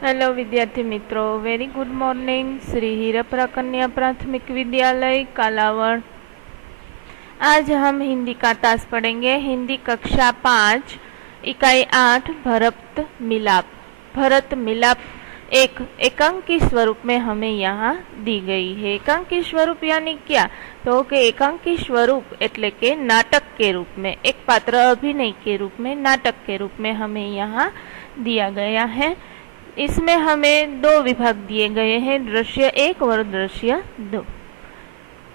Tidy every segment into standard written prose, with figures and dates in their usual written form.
Hello विद्यार्थी मित्रों, very good morning. Shri हीरापरा कन्या प्राथमिक विद्यालय कालावड़। आज हम हिंदी का टास्क पढ़ेंगे। हिंदी कक्षा 5 इकाई 8 भरत मिलाप। भरत मिलाप एक एकांकी स्वरूप में हमें यहाँ दी गई है। एकांकी स्वरूप यानी क्या? तो कि एकांकी स्वरूप एटले के नाटक के रूप में, एक पात्र अभिनय के रूप में, नाटक के रूप में हमें यहाँ दिया गया है। इसमें हमें दो विभाग दिए गए हैं, दृश्य 1 और दृश्य 2।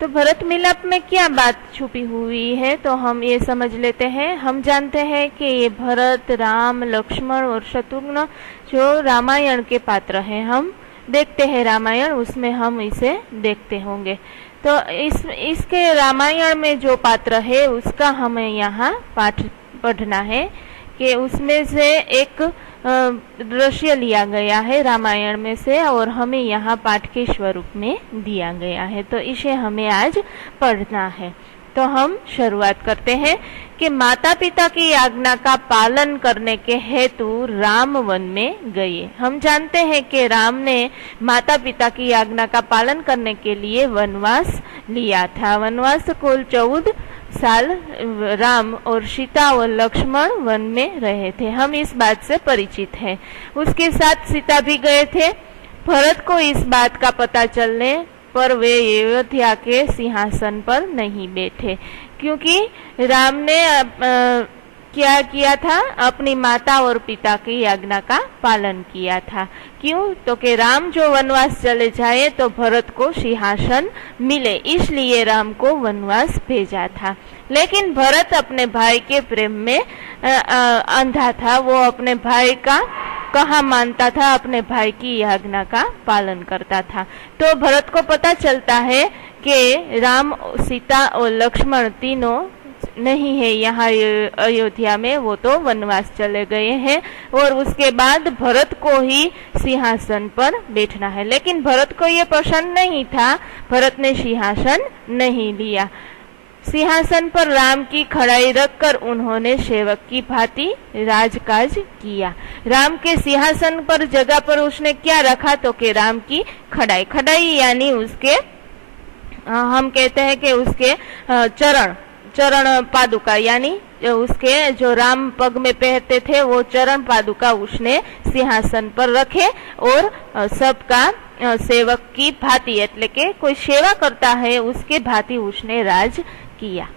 तो भरत मिलाप में क्या बात छुपी हुई है तो हम ये समझ लेते हैं। हम जानते हैं कि ये भरत, राम, लक्ष्मण और शत्रुघ्न जो रामायण के पात्र हैं, हम देखते हैं रामायण, उसमें हम इसे देखते होंगे। तो इसके रामायण में जो पात्र है उसका हमें यहाँ पाठ पढ़ना है कि उसमें से एक दृश्य लिया गया है रामायण में से और हमें यहाँ पाठ के स्वरूप में दिया गया है। तो इसे हमें आज पढ़ना है। तो हम शुरुआत करते हैं कि माता पिता की आज्ञा का पालन करने के हेतु राम वन में गए। हम जानते हैं कि राम ने माता पिता की आज्ञा का पालन करने के लिए वनवास लिया था। वनवास कुल 14 साल राम और सीता और लक्ष्मण वन में रहे थे। हम इस बात से परिचित हैं। उसके साथ सीता भी गए थे। भरत को इस बात का पता चलने पर वे अयोध्या के सिंहासन पर नहीं बैठे, क्योंकि राम ने क्या किया था? अपनी माता और पिता की आज्ञा का पालन किया था। क्यों? तो कि राम जो वनवास चले जाए तो भरत को सिंहासन मिले, इसलिए राम को वनवास भेजा था। लेकिन भरत अपने भाई के प्रेम में अंधा था। वो अपने भाई का कहा मानता था, अपने भाई की आज्ञा का पालन करता था। तो भरत को पता चलता है कि राम, सीता और लक्ष्मण तीनों नहीं है यहाँ अयोध्या में, वो तो वनवास चले गए हैं और उसके बाद भरत को ही सिंहासन पर बैठना है। लेकिन भरत को ये पसंद नहीं था, भरत ने सिंहासन नहीं लिया। सिंहासन पर राम की खड़ाई रखकर उन्होंने सेवक की भांति राजकाज किया। राम के सिंहासन पर जगह पर उसने क्या रखा? तो कि राम की खड़ाई। खड़ाई यानी उसके, हम कहते हैं कि उसके चरण पादुका, यानी उसके जो राम पग में पहनते थे वो चरण पादुका उसने सिंहासन पर रखे और सबका सेवक की भांति, एटले के कोई सेवा करता है उसके भांति उसने राज किया।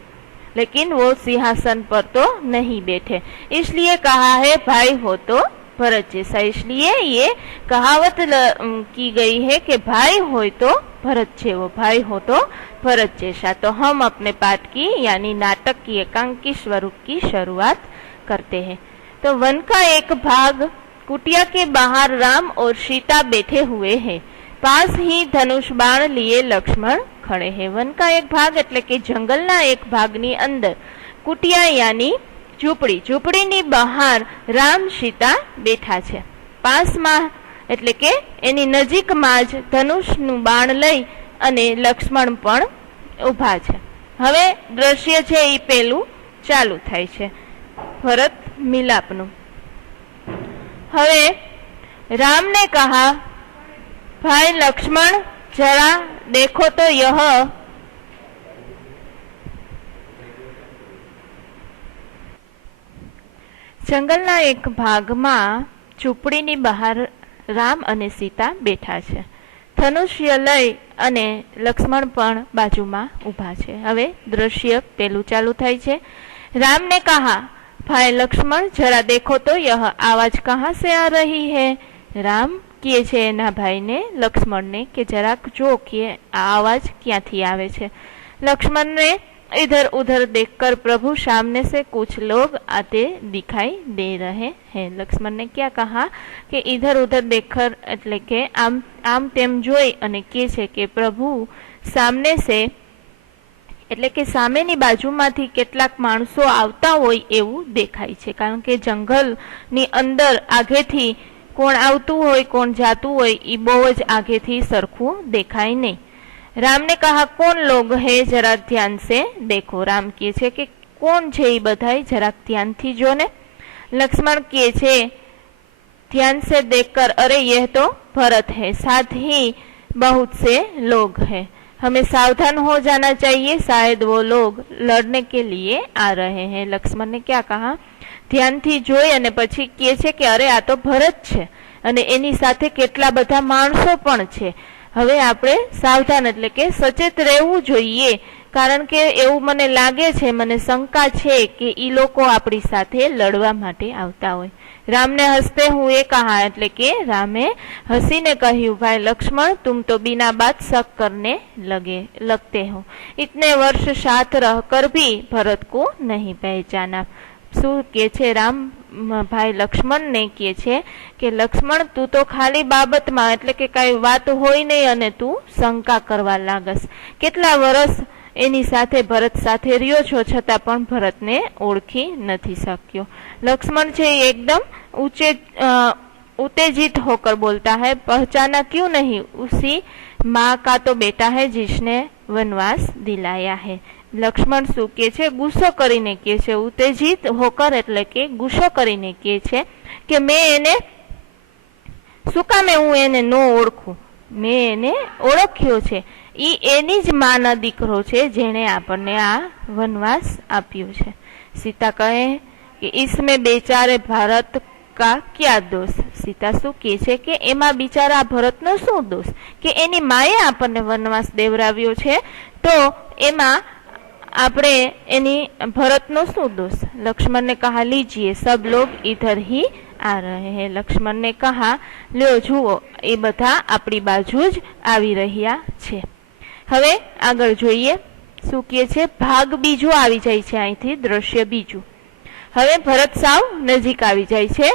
लेकिन वो सिंहासन पर तो नहीं बैठे। इसलिए कहा है भाई हो तो भरत जैसा। इसलिए ये कहावत की गई है कि भाई हो तो भरत जेवो, भाई हो तो भरत जैसा। तो हम अपने पाठ की यानी नाटक की एकांकी स्वरूप की शुरुआत करते हैं। तो वन का एक भाग, कुटिया के बाहर राम और सीता बैठे हुए हैं। पास ही धनुष बाण लिए लक्ष्मण खड़े हैं। वन का एक भाग एटले के जंगलना एक भागनी अंदर कुटिया यानी ઝૂંપડી, ઝૂંપડીની બહાર રામ સીતા બેઠા છે। પાસમાં એટલે કે એની નજીકમાં જ ધનુષનું બાણ લઈ અને લક્ષ્મણ પણ ઊભા છે। હવે દ્રશ્ય છે એ પેલું ચાલુ થાય છે ભરત મિલાપનું। હવે રામને કહા, ભાઈ લક્ષ્મણ જરા देखो तो यह। જંગલના એક ભાગમાં ઝૂંપડીની બહાર રામ અને સીતા બેઠા છે। ધનુષ્ય લઈ અને લક્ષ્મણ પણ બાજુમાં ઊભા છે। હવે દ્રશ્ય પેલું ચાલુ થાય છે। રામને કહા, ભાઈ લક્ષ્મણ જરા देखो तो यह आवाज कहाँ से आ रही है। રામ કહે છે એના ભાઈને લક્ષ્મણને કે જરાક જો કે આ આવાજ ક્યાંથી આવે છે। लक्ष्मण ने इधर उधर देखकर प्रभु सामने से कुछ लोग आते दिखाई दे रहे हैं। लक्ष्मण ने क्या कहा कि इधर उधर देखकर એટલે કે આમ તેમ જોઈ અને કહે છે કે પ્રભુ સામને से એટલે કે સામેની બાજુમાંથી કેટલાક માણસો આવતા હોય એવું દેખાય છે। કારણ કે જંગલની અંદર આગેથી કોણ આવતું હોય કોણ જાતું હોય એ બહુ જ આગેથી સરખું દેખાય નહીં। राम ने कहा, कौन लोग है जरा ध्यान से देखो। राम कहे छे कि कौन छे ई बधाई जरा ध्यान थी जो ने। लक्ष्मण कहे छे ध्यान से देखकर अरे यह तो भरत है, साथ ही बहुत से लोग हैं, हमें सावधान हो जाना चाहिए, शायद वो लोग लड़ने के लिए आ रहे हैं। लक्ष्मण ने क्या कहा? ધ્યાનથી જોઈ અને પછી કહે છે કે અરે આ તો ભરત છે અને એની સાથે કેટલા બધા માણસો પણ છે, હવે આપણે સાવધાન એટલે કે સચેત રહેવું જોઈએ, કારણ કે એવું મને લાગે છે, મને શંકા છે કે ઈ લોકો આપણી સાથે લડવા માટે આવતા હોય। राम ने हंसते हुए कहा, એટલે કે રામે હસીને કહ્યું, भाई लक्ष्मण तुम तो बिना बात शक करने लगते हो, इतने वर्ष साथ रहकर भी भरत को नहीं पहचाना। શું કે છે રામ ભાઈ લક્ષ્મણ ને કહે છે કે લક્ષ્મણ તું તો ખાલી બાબતમાં એટલે કે કઈ વાત હોય નહીં અને તું શંકા કરવા લાગસ, કેટલા વર્ષ એની સાથે ભરત સાથે રહ્યો છો છતાં પણ ભરતને ઓળખી નથી શક્યો। लक्ष्मण છે एकदम उत्तेजित होकर बोलता है, पहचाना क्यों नहीं, उसी माँ का तो बेटा है जिसने वनवास दिलाया है। लक्ष्मण શું કે છે? ગુસ્સો કરીને કહે છે, ઉત્તેજિત હોકર એટલે કે ગુસ્સો કરીને કહે છે કે મેં એને શું કામે હું એને ન ઓળખું, મેં એને ઓળખ્યો છે, ઈ એની જ માના દીકરો છે જેણે આપણને આ વનવાસ આપ્યો છે। सीता कहे कि इसमें बेचारे भारत का क्या दोष। सीता શું કહે છે કે એમાં બિચારા ભરતનો શું દોષ કે એની માએ આપણને વનવાસ દેવરાવ્યો છે, તો એમાં આપણે એની ભરતનો શું दोष। लक्ष्मण ने कहा, लीजिए सब लोग इधर ही आ रहे हैं। लक्ष्मण ने कहा, લ્યો જુઓ એ બધા આપણી બાજુ જ આવી રહ્યા છે। હવે આગળ જોઈએ શું કહે છે, ભાગ બીજો આવી જાય છે, અહીંથી દ્રશ્ય બીજું। હવે ભરત સાવ નજીક આવી જાય છે।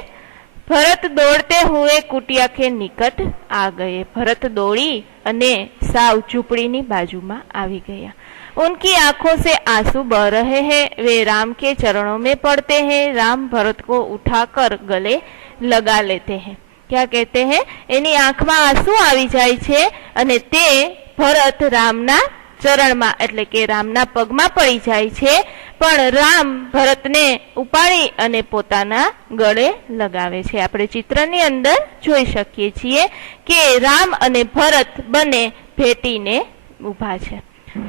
ભરત દોડતે હુએ કુટિયા કે નિકટ આ ગયે। ભરત દોડી અને સાવ ઝૂંપડીની બાજુમાં આવી ગયા। उनकी आंखों से आंसू बह रहे हैं, वे राम के चरणों में पड़ते हैं। राम भरत को उठाकर गले लगा लेते हैं। क्या कहते हैं? एनी आंख में आंसू आवी जाय छे अने ते भरत रामना चरणमां એટલે કે રામના પગમાં પડી જાય છે, પણ રામ ભરતને ઉપાડી અને પોતાના ગળે લગાવે છે। આપણે ચિત્રની અંદર જોઈ શકીએ છીએ કે રામ અને ભરત બંને ભેટીને ઊભા છે।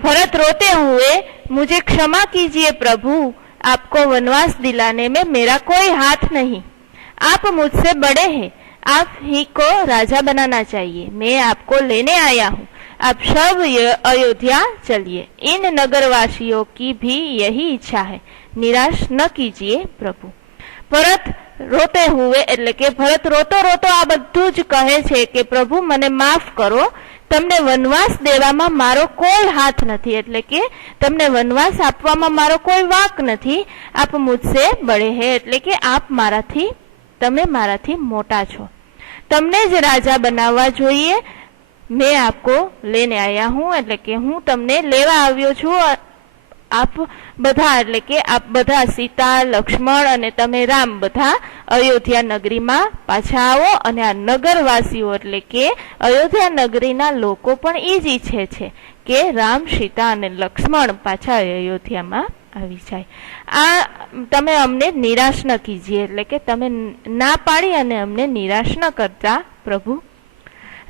भरत रोते हुए, मुझे क्षमा कीजिए प्रभु, आपको वनवास दिलाने में मेरा कोई हाथ नहीं, आप मुझसे बड़े हैं, आप ही को राजा बनाना चाहिए, मैं आपको लेने आया हूँ, आप सब अयोध्या चलिए, इन नगरवासियों की भी यही इच्छा है, निराश न कीजिए प्रभु। भरत रोते हुए એટલે કે ભરત રોતો રોતો આ બધું જ કહે છે કે પ્રભુ મને માફ કરો, તમને વનવાસ દેવામાં મારો કોઈ હાથ નથી, એટલે કે તમને વનવાસ આપવામાં મારો કોઈ વાંક નથી। આપ મુझसे बड़े हैं એટલે કે આપ મારાથી તમે મારાથી મોટા છો, તમને જ રાજા બનાવવા જોઈએ। मैं आपको लेने आया हूँ એટલે કે હું તમને લેવા આવ્યો છું। आप બધા એટલે કે આપ બધા सीता लक्ष्मण અને તમે રામ બધા અયોધ્યા નગરીમાં પાછા આવો અને આ નગરવાસીઓ એટલે કે અયોધ્યા નગરીના લોકો પણ એ જ ઈચ્છે છે કે રામ સીતા અને લક્ષ્મણ પાછા અયોધ્યામાં આવી જાય। આ તમે અમને નિરાશ ન કીજીએ એટલે કે તમે ના પાડી અને અમને નિરાશ ન કરતા પ્રભુ।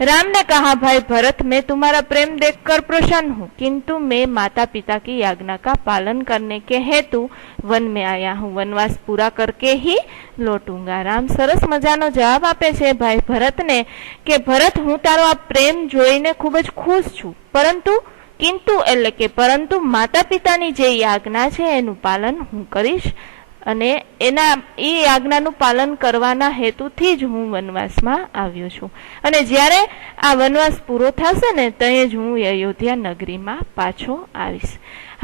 राम ने कहा, भाई भरत मैं तुम्हारा प्रेम देखकर प्रसन्न हूँ, किंतु मैं माता पिता की आज्ञा का पालन करने के हेतु वन में आया हूँ, वनवास पूरा करके ही लौटूंगा। राम सरस मजानो जवाब आपे छे भाई भरत ने के भरत हूँ तारो आ प्रेम जोईने खूब ज खुश छूं, परंतु किंतु એટલે કે પરંતુ માતા પિતાની જે આજ્ઞા છે એનું પાલન હું કરીશ અને એના એ આજ્ઞાનું પાલન કરવાના હેતુથી જ હું વનવાસમાં આવ્યો છું અને જ્યારે આ વનવાસ પૂરો થશે ને ત્યારે જ હું અયોધ્યા નગરીમાં પાછો આવીશ।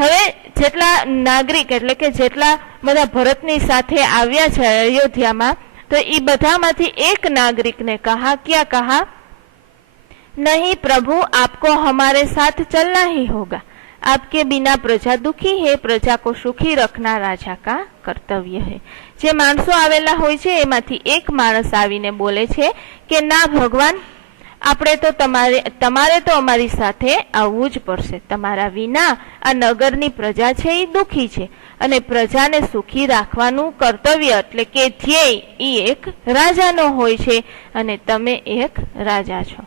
હવે જેટલા નાગરિક એટલે કે જેટલા બધા ભરતની સાથે આવ્યા છે અયોધ્યામાં, તો એ બધામાંથી એક નાગરિકને कहा, क्या कहा? नहीं प्रभु, आपको हमारे साथ चलना ही होगा, आपके बिना प्रजा दुखी है, प्रजा को सुखी रखना राजा का कर्तव्य है। जे माणसो आवेला होय छे एमांथी एक माणस आवीने बोले छे के ना भगवान, આપણે તો તમારે તો અમારી સાથે આવવું જ પડશે. તમારા વિના આ નગરની પ્રજા છે એ દુઃખી છે, અને પ્રજાને સુખી રાખવાનું કર્તવ્ય એટલે કે ધ્યેય એ એક રાજાનો હોય છે, અને તમે એક રાજા છો.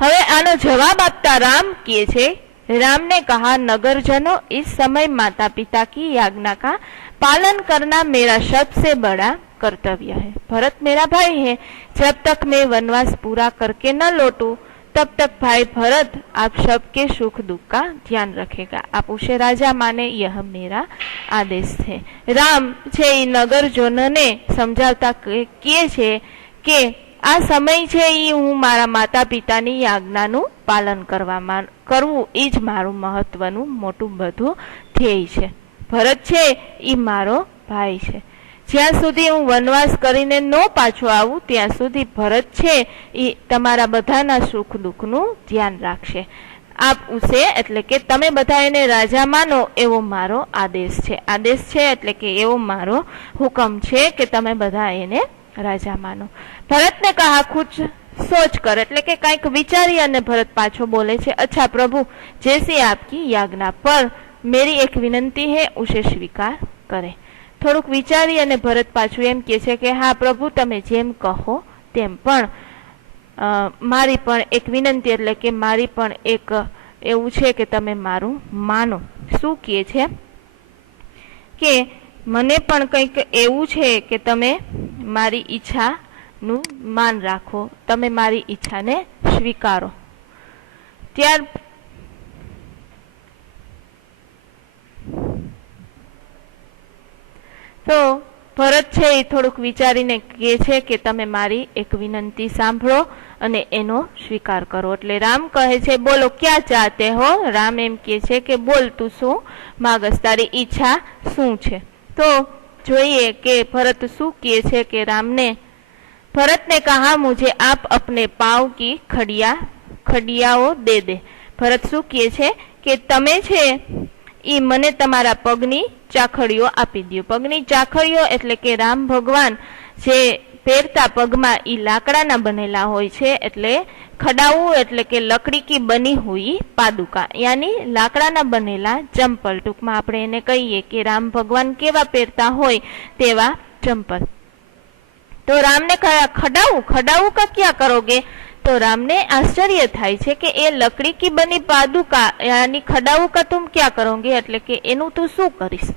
હવે આનો જવાબ આપતા રામ કહે છે, राम ने कहा, नगरजनों, इस समय माता पिता की आज्ञा का पालन करना मेरा सबसे बड़ा कर्तव्य है. भरत मेरा भाई है. जब तक मैं वनवास पूरा करके न लौटूं तब तक भाई भरत आप सबके सुख दुख का ध्यान रखेगा. आप उसे राजा माने, यह मेरा आदेश है. राम છે એ નગરજનોને સમજાવતા કહે છે કે આ સમય છે એ હું મારા માતા પિતાની આજ્ઞાનું પાલન કરવું એ જ મારું મહત્વનું મોટું બધું ધ્યેય છે. ભરત છે એ મારો ભાઈ છે. જ્યાં સુધી હું વનવાસ કરીને ન પાછો આવું ત્યાં સુધી ભરત છે એ તમારા બધાના સુખ દુઃખનું ધ્યાન રાખશે. આપ ઉસે એટલે કે તમે બધા એને રાજા માનો એવો મારો આદેશ છે. આદેશ છે એટલે કે એવો મારો હુકમ છે કે તમે બધા એને રાજા માનો. ભરતને કહા, कुछ सोच कर એટલે કે કંઈક વિચારી અને ભરત પાછો બોલે છે, अच्छा प्रभु, जैसे आपकी याज्ञा, पर मेरी एक विनंती है, उसे स्वीकार करे. થોડુંક વિચારી અને ભરત પાછું એમ કહે છે કે હા પ્રભુ, તમે જેમ કહો તેમ, પણ મારી પણ એક વિનંતી એટલે કે મારી પણ એક એવું છે કે તમે મારું માનો. શું કહે છે કે મને પણ કંઈક એવું છે કે તમે મારી ઈચ્છાનું માન રાખો, તમે મારી ઈચ્છાને સ્વીકારો. ત્યાર તો ભરત છે એ થોડુંક વિચારીને કહે છે કે તમે મારી એક વિનંતી સાંભળો અને એનો સ્વીકાર કરો. એટલે રામ કહે છે, બોલો ક્યાં ચાહતે હો. રામ એમ કહે છે કે બોલ, તું શું માગસ, તારી ઈચ્છા શું છે. તો જોઈએ કે ભરત શું કહે છે કે રામને. भरत ने कहा, मुझे आप अपने पाँव की खड़ियाओ दे दे. भरत शू कहे छे के तमे छे ई मने तमारा पगनी चाखड़ियो आपी दो. पगनी चाखड़ियो एटले के राम भगवान जे પહેરતા પગમાં ઈ લાકડાના બનેલા હોય છે, એટલે ખડાવું એટલે કે લકડી કી બની હુઈ પાદુકા, યાની લાકડાના બનેલા ચંપલ. ટૂંકમાં આપણે એને કહીએ કે રામ ભગવાન કેવા પહેરતા હોય તેવા ચંપલ. तो राम ने कहा, खड़ाऊ खड़ाऊ का क्या करोगे. तो राम ने आश्चर्य थाय छे कि ए लकड़ी की बनी पादुका यानी खड़ाऊ का तुम क्या करोगे, એટલે કે એનું તું શું કરીશ.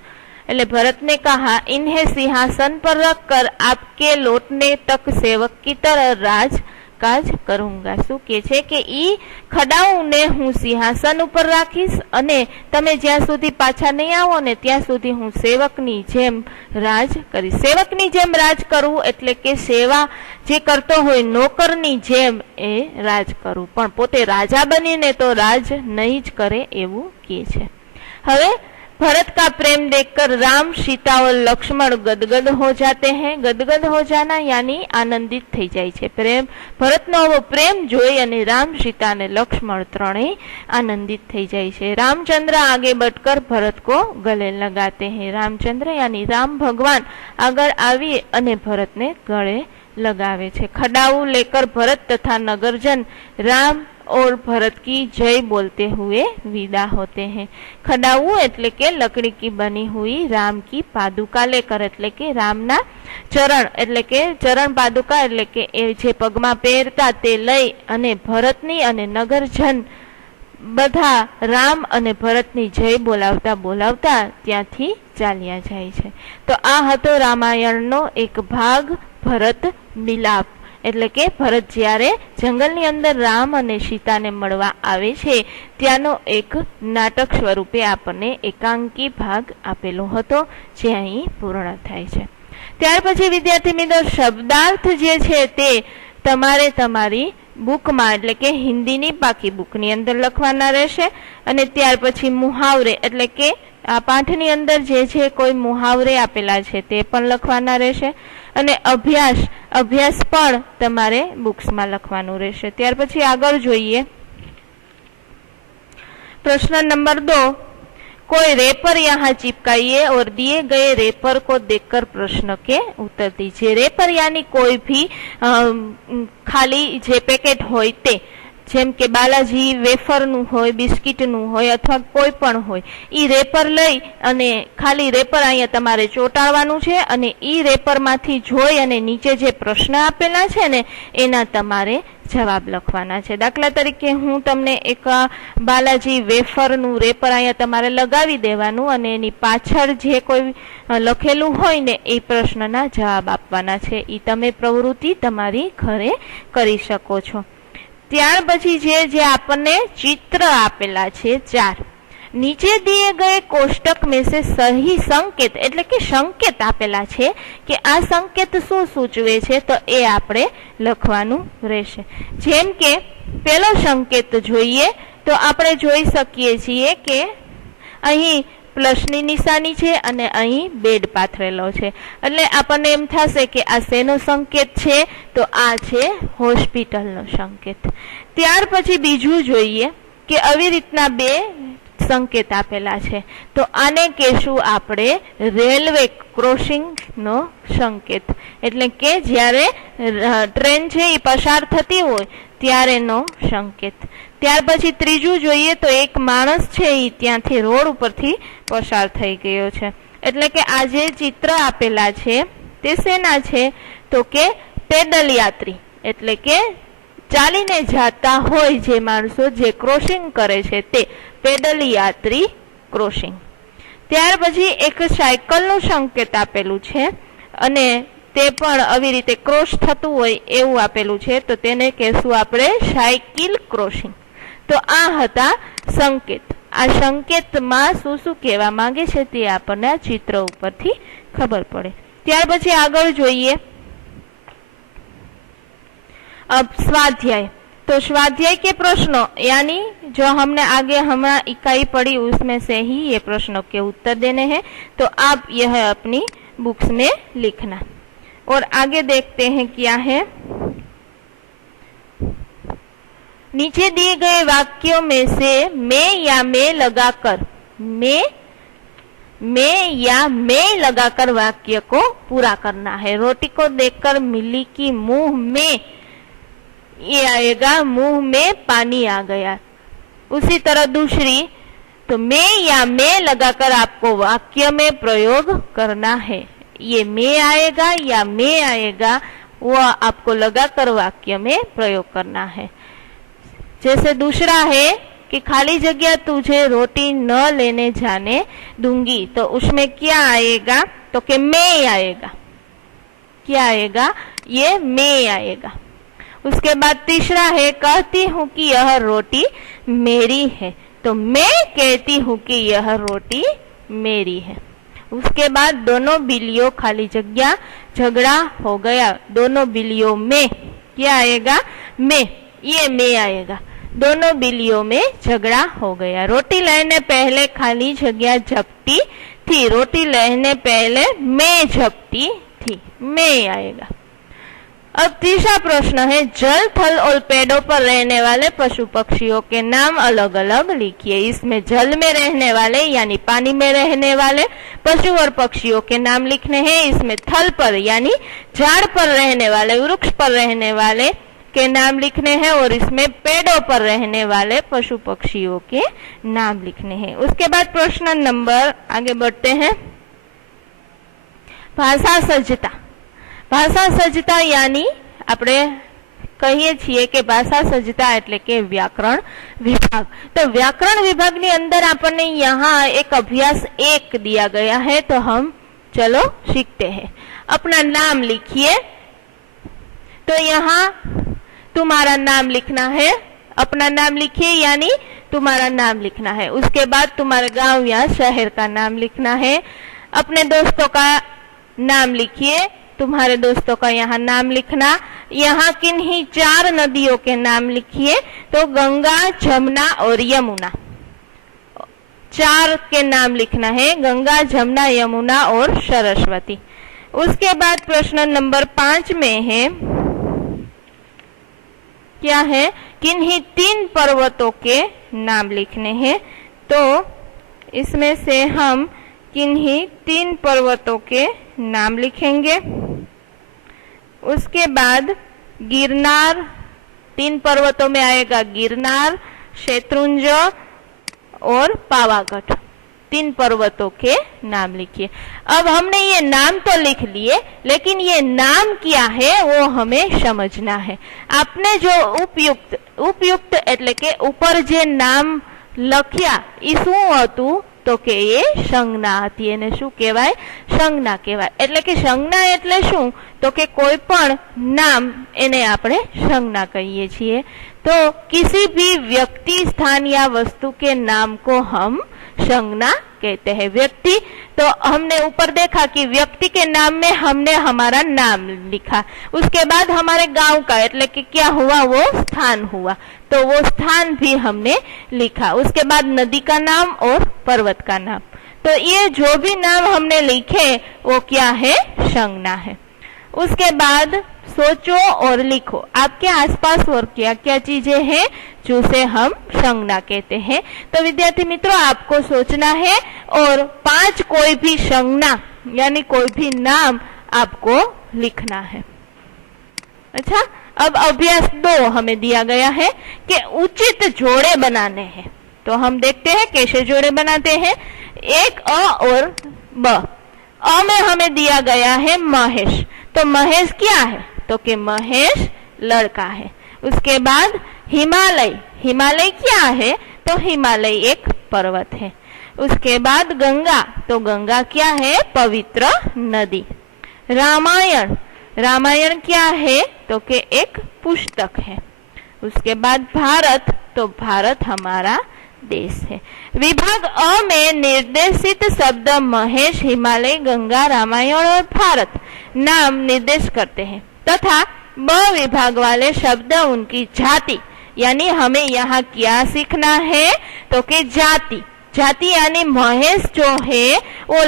એટલે भरत ने कहा, इन्हें सिंहासन पर रखकर आपके लौटने तक सेवक की तरह राज काज करूंगा. શું કે છે કે ઈ ખડાઉને હું સિંહાસન ઉપર રાખીશ અને તમે જ્યાં સુધી પાછા નહીં આવો ને ત્યાં સુધી હું સેવકની જેમ રાજ કરીશ. સેવકની જેમ રાજ કરવું એટલે કે સેવા જે કરતો હોય નોકરની જેમ એ રાજ કરવું, પણ પોતે રાજા બનીને તો રાજ નહીં જ કરે એવું કહે છે. હવે भरत का प्रेम देखकर राम, सीता और लक्ष्मण गदगद हो जाते हैं. गदगद हो जाना यानी आनंदित थई जाय छे. प्रेम भरतनो वो प्रेम जोई अने राम, सीता ने लक्ष्मण त्रणेय आनंदित थई जाय छे. रामचंद्र आगे बढ़कर भरत को गले लगाते हैं. रामचंद्र यानी राम भगवान आगर आवी अने भरत ने गले लगावे छे. खड़ाऊ लेकर भरत तथा नगरजन राम और भरत की जय बोलते हुए विदा होते हैं. खड़ाऊ एटले के लकड़ी की बनी हुई राम की पादुका लेकर एटले के रामना चरण एटले के चरण पादुका एटले के ए जे पगमा પહેરતા તે લઈ અને ભરતની અને નગરજન બધા રામ અને ભરતની જય બોલાવતા બોલાવતા ત્યાંથી ચાલ્યા જાય છે. તો આ હતો રામાયણનો એક ભાગ, ભરત મિલાપ. એટલે કે ભરત જ્યારે જંગલની અંદર રામ અને સીતાને મળવા આવે છે ત્યાંનો એક નાટક સ્વરૂપે આપણને એકાંકી ભાગ આપેલો હતો, જે અહીં પૂર્ણ થાય છે. ત્યાર પછી વિદ્યાર્થી મિત્રો શબ્દાર્થ જે છે તે તમારે તમારી બુકમાં એટલે કે હિન્દીની પાકી બુકની અંદર લખવાના રહેશે. અને ત્યાર પછી મુહાવરે એટલે કે આ પાઠની અંદર જે છે કોઈ મુહાવરે આપેલા છે તે પણ લખવાના રહેશે. અને અભ્યાસ પણ તમારે બુક્સમાં લખવાનું રહેશે. ત્યાર પછી આગળ જોઈએ પ્રશ્ન નંબર 2. कोई रेपर यहाँ चिपकाइए और दिए गए रेपर को देखकर प्रश्न के उत्तर दीजिए। रेपर यानी कोई भी खाली जे पेकेट होय ते, જેમ કે બાલાજી વેફરનું હોય, બિસ્કિટનું હોય અથવા કોઈ પણ હોય, ઈ રેપર લઈ અને ખાલી રેપર અહીંયા તમારે ચોંટાડવાનું છે અને ઈ રેપરમાંથી જોઈ અને નીચે જે પ્રશ્ન આપેલા છે ને એના તમારે જવાબ લખવાના છે। દાખલા તરીકે હું તમને એક બાલાજી વેફરનું રેપર અહીંયા તમારે લગાવી દેવાનું અને એની પાછળ જે કોઈ લખેલું હોય ને એ પ્રશ્નના જવાબ આપવાના છે। ઈ તમે પ્રવૃત્તિ તમારી ઘરે કરી શકો છો। ત્યાર પછી જે આપણને चित्र आपेला छे 4, नीचे दिए गए कोष्टक में से सही संकेत एटले के संकेत आपेला छे कि आ संकेत शुं सूचवे छे तो ए आपणे लखवानुं रहेशे। जेम के पहेलो संकेत जोईए तो आपणे जोई शकीए छीए के अहीं प्लसनी निशानी छे अने अहीं बेड पाथरेलो छे એટલે આપણને એમ થશે કે આ શેનો સંકેત છે તો આ છે હોસ્પિટલનો સંકેત। ત્યાર પછી બીજું જોઈએ કે આવી રીતના બે સંકેત આપેલા છે તો આને કહેશું આપણે રેલવે ક્રોસિંગનો સંકેત એટલે કે જ્યારે ટ્રેન છે એ પસાર થતી હોય ત્યારેનો સંકેત। ત્યાર પછી ત્રીજું જોઈએ તો એક માણસ છે એ ત્યાંથી રોડ ઉપરથી પસાર થઈ ગયો છે એટલે કે આ જે ચિત્ર આપેલા છે તે શેના છે તો કે પેડલ યાત્રી એટલે કે ચાલીને જતા હોય જે માણસો જે ક્રોસિંગ કરે છે તે પેડલ યાત્રી ક્રોસિંગ। ત્યાર પછી એક સાયકલનું સંકેત આપેલું છે અને તે પણ આવી રીતે ક્રોસ થતું હોય એવું આપેલું છે તો તેને કહેશું આપણે સાયકલ ક્રોસિંગ। તો આ હતા સંકેત। આ સંકેતમાં શું શું કહેવા માંગે છે તે આપણને આ ચિત્ર ઉપરથી ખબર પડે। ત્યાર પછી આગળ જોઈએ अब स्वाध्याय। तो स्वाध्याय के प्रश्नों यानी जो हमने आगे हमारा इकाई पढ़ी उसमें से ही ये प्रश्नों के उत्तर देने हैं तो आप यह अपनी बुक्स में लिखना। और आगे देखते हैं क्या है। नीचे दिए गए वाक्यों में से मैं या मैं लगाकर वाक्य को पूरा करना है। रोटी को देखकर मिली की मुंह में ये आएगा, मुंह में पानी आ गया। उसी तरह दूसरी तो मैं या मैं लगाकर आपको वाक्य में प्रयोग करना है। ये मैं आएगा या मैं आएगा वो आपको लगाकर वाक्य में प्रयोग करना है। जैसे दूसरा है कि खाली जगह तुझे रोटी न लेने जाने दूंगी तो उसमें क्या आएगा तो कि मैं आएगा। क्या आएगा? ये मैं आएगा। उसके बाद तीसरा है कहती हूँ कि यह रोटी मेरी है तो मैं कहती हूँ कि यह रोटी मेरी है। उसके बाद दोनों बिल्लियों खाली जगह झगड़ा हो गया। दोनों बिल्लियों में क्या आएगा? मैं, ये मैं आएगा। दोनों बिल्लियों में झगड़ा हो गया। रोटी लेने पहले खाली जगह झपटी थी, रोटी लेने पहले मैं झपटी थी, मैं आएगा। अब तीसरा प्रश्न है जल थल और पेड़ों पर रहने वाले पशु पक्षियों के नाम अलग अलग लिखिए। इसमें जल में रहने वाले यानी पानी में रहने वाले पशु और पक्षियों के नाम लिखने हैं। इसमें थल पर यानी झाड़ पर रहने वाले वृक्ष पर रहने वाले के नाम लिखने हैं और इसमें पेड़ों पर रहने वाले पशु पक्षियों के नाम लिखने हैं। उसके बाद प्रश्न नंबर आगे बढ़ते हैं। भाषा सज्जता। भाषा सज्जता यानी આપણે કહીએ છીએ કે ભાષા સજ્જતા એટલે કે વ્યાકરણ વિભાગ। तो व्याकरण विभाग ની અંદર આપણને यहाँ एक अभ्यास 1 दिया गया है तो हम चलो सीखते हैं। अपना नाम लिखिए। तो यहाँ तुम्हारा नाम लिखना है। अपना नाम लिखिए यानी तुम्हारा नाम लिखना है। उसके बाद तुम्हारे गांव या शहर का नाम लिखना है। अपने दोस्तों का नाम लिखिए। तुम्हारे दोस्तों का यहाँ नाम लिखना। यहाँ किन्हीं 4 नदियों के नाम लिखिए। तो गंगा, जमुना और यमुना, 4 के नाम लिखना है। गंगा, जमुना, यमुना और सरस्वती। उसके बाद प्रश्न नंबर 5 में है क्या है? किन्हीं 3 पर्वतों के नाम लिखने हैं। तो इसमें से हम किन्हीं 3 पर्वतों के नाम लिखेंगे। उसके बाद गिरनार, 3 पर्वतों में आएगा गिरनार, शत्रुंज और पावागढ़। 3 पर्वतों के नाम लिखिए। अब हमने ये नाम तो लिख लिए, लेकिन ये नाम क्या है वो हमें समझना है। आपने जो उपयुक्त એટલે કે ઉપર જે નામ લખ્યા એ શું હતું તો કે એ સંજ્ઞા હતી। એને શું કહેવાય? સંજ્ઞા કહેવાય। એટલે કે સંજ્ઞા એટલે શું તો કે કોઈ પણ નામ એને આપણે संज्ञा कहिए છીએ। तो किसी भी व्यक्ति, स्थान या वस्तु के नाम को हम संज्ञा कहते हैं। व्यक्ति, तो हमने ऊपर देखा कि व्यक्ति के नाम में हमने हमारा नाम लिखा, उसके बाद हमारे गांव का એટલે कि क्या हुआ, वो स्थान हुआ, तो वो स्थान भी हमने लिखा। उसके बाद नदी का नाम और पर्वत का नाम। तो ये जो भी नाम हमने लिखे वो क्या है? संज्ञा है। उसके बाद सोचो और लिखो आपके आसपास और क्या क्या चीजें हैं जिसे हम संज्ञा कहते हैं। तो विद्यार्थी मित्रों, आपको सोचना है और 5 कोई भी संज्ञा यानी कोई भी नाम आपको लिखना है। अच्छा, अब अभ्यास 2 हमें दिया गया है कि उचित जोड़े बनाने हैं। तो हम देखते हैं कैसे जोड़े बनाते हैं। एक अ और ब। अ में हमें दिया गया है महेश। तो महेश क्या है? तो कि महेश लड़का है। उसके बाद हिमालय। हिमालय क्या है? तो हिमालय एक पर्वत है। उसके बाद गंगा। तो गंगा क्या है? पवित्र नदी। रामायण। रामायण क्या है? तो कि एक पुस्तक है। उसके बाद भारत। तो भारत हमारा देश है। विभाग अ में निर्देशित शब्द महेश, हिमालय, गंगा, रामायण और भारत नाम निर्देश करते हैं तथा ब विभाग वाले शब्द उनकी जाति, यानी हमें यहाँ क्या सीखना है? तो कि जाति। जाति यानी महेश जो है वो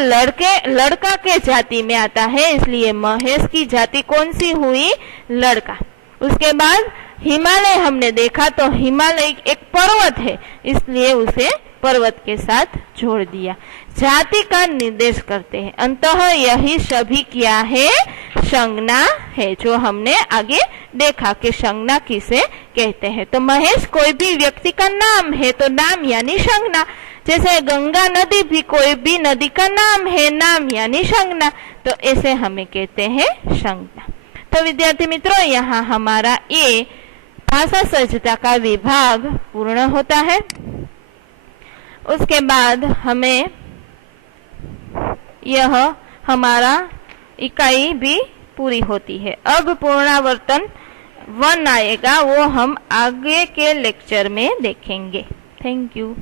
लड़का के जाति में आता है, इसलिए महेश की जाति कौन सी हुई? लड़का। उसके बाद हिमालय हमने देखा, तो हिमालय एक पर्वत है, इसलिए उसे पर्वत के साथ जोड़ दिया। जाति का निर्देश करते हैं। अंततः यही सभी क्या है? संज्ञा है, जो हमने आगे देखा कि संज्ञा किसे कहते हैं। तो महेश कोई भी व्यक्ति का नाम है, तो नाम यानी संज्ञा। जैसे गंगा नदी भी कोई भी नदी का नाम है, नाम यानी संज्ञा। तो ऐसे हमें कहते हैं संज्ञा। तो विद्यार्थी मित्रों, यहाँ हमारा ये भाषा सज्जता का विभाग पूर्ण होता है। उसके बाद हमें यह हमारा इकाई भी पूरी होती है। अब पुनरावर्तन 1 आएगा, वो हम आगे के लेक्चर में देखेंगे। Thank you.